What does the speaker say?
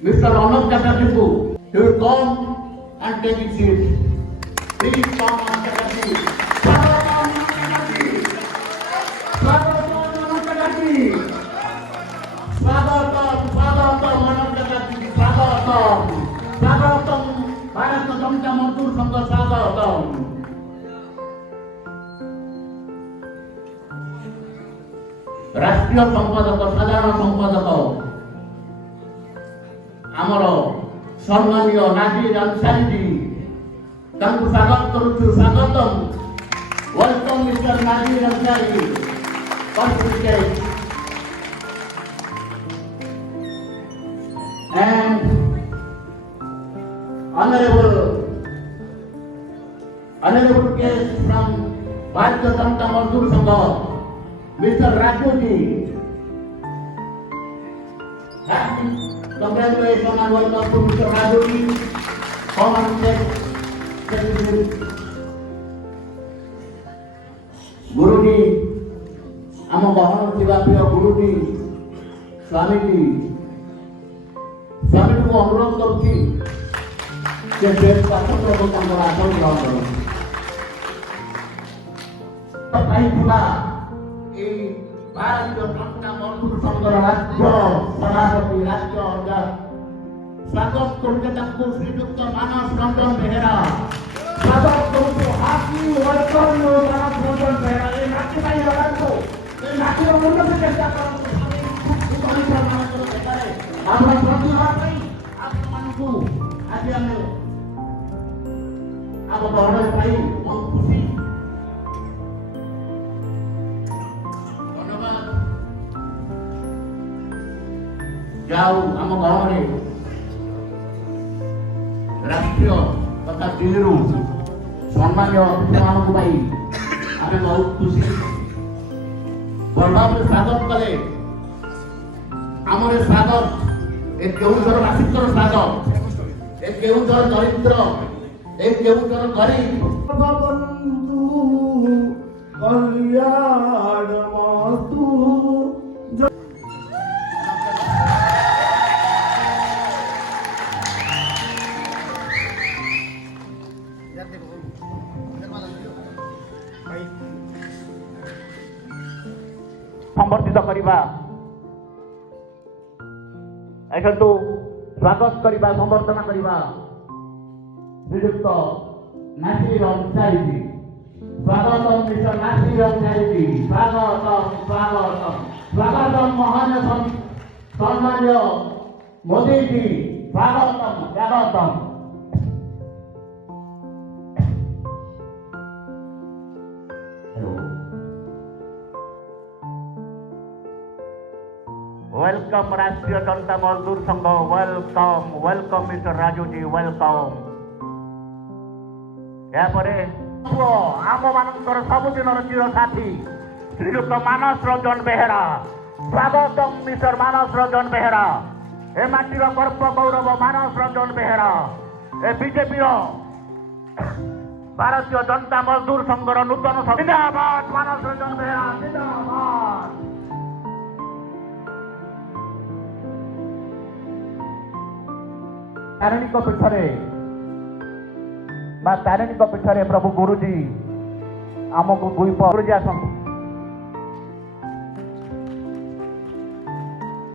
Mr. Arnab Chatterjee, he will come and take his seat. Please come, Arnab Chatterjee. Swagatam, Arnab Chatterjee. Swagatam, Arnab Chatterjee. Swagatam, Swagatam, Arnab Chatterjee. Swagatam. Swagatam, Bharat Janata Mazdoor Sangh, Swagatam. राष्ट्रीय संपादक साधारण संपादक आमर सम्मानीय नाजिर अंसारी जी स्वागत करुछु स्वागतम welcome mister Nazir Ansari and honorable guest from Bharatiya Janata Mazdoor Sangh Mr. Raju ji, congratulations and welcome to Mr. Raju ji. Come and take Guru ji, आम गहन थिबा प्रिय गुरु जी, स्वामी जी को अनुरोध करुछि जे देश पाठक को तांकर आसन ग्रहण करो। पाइथिबा भारतीय जनता मजदूर संघर राज्य सभापति राज्य स्वागत करते श्रीयुक्त मानस रंजन बेहेरा स्वागत करते हार्टली वेलकम मानस रंजन बेहेरा ये नाट्य भाई लगातो ये नाट्य मूल्य से चर्चा करते आपण प्रतिभा नहीं आपण मानकु आज हमें आप बहन भाई बहुत खुशी जाऊ आम गाँव में राष्ट्रीय तथा दिल्ली सम्मान्य अतिथि मान आम बहुत खुशी बड़भाव स्वागत कले आम स्वागत एक केउझर वासिकर स्वागत एक केउझर दरिद्र एक केउझर गरीब बंधु कल्याण मातु संबर्धित करवा एखंतु स्वागत करवा संबर्धना करवा श्रीयुक्त नासिर अंसारी जी स्वागतम मिस्टर नासिर अंसारी जी स्वागतम स्वागतम स्वागतम महान सम्मान्य मोदी जी स्वागतम स्वागतम वेलकम राष्ट्रीय जनता मजदूर संघ welcome welcome mister Raju ji welcome यापर आम मानकर सबुदिन चिर साथी श्रीयुक्त मानस रंजन बेहेरा स्वागतम मिस्टर मानस रंजन बेहेरा ए माटीर गर्व गौरव मानस रंजन बेहेरा ए बीजेपी भारतीय जनता मजदूर संघर नूतन जिंदाबाद मानस रंजन बेहेरा जिंदाबाद तारिणी पीठरे तारिणी पीठरे प्रभु गुरुजी आमको गुरुजी आसन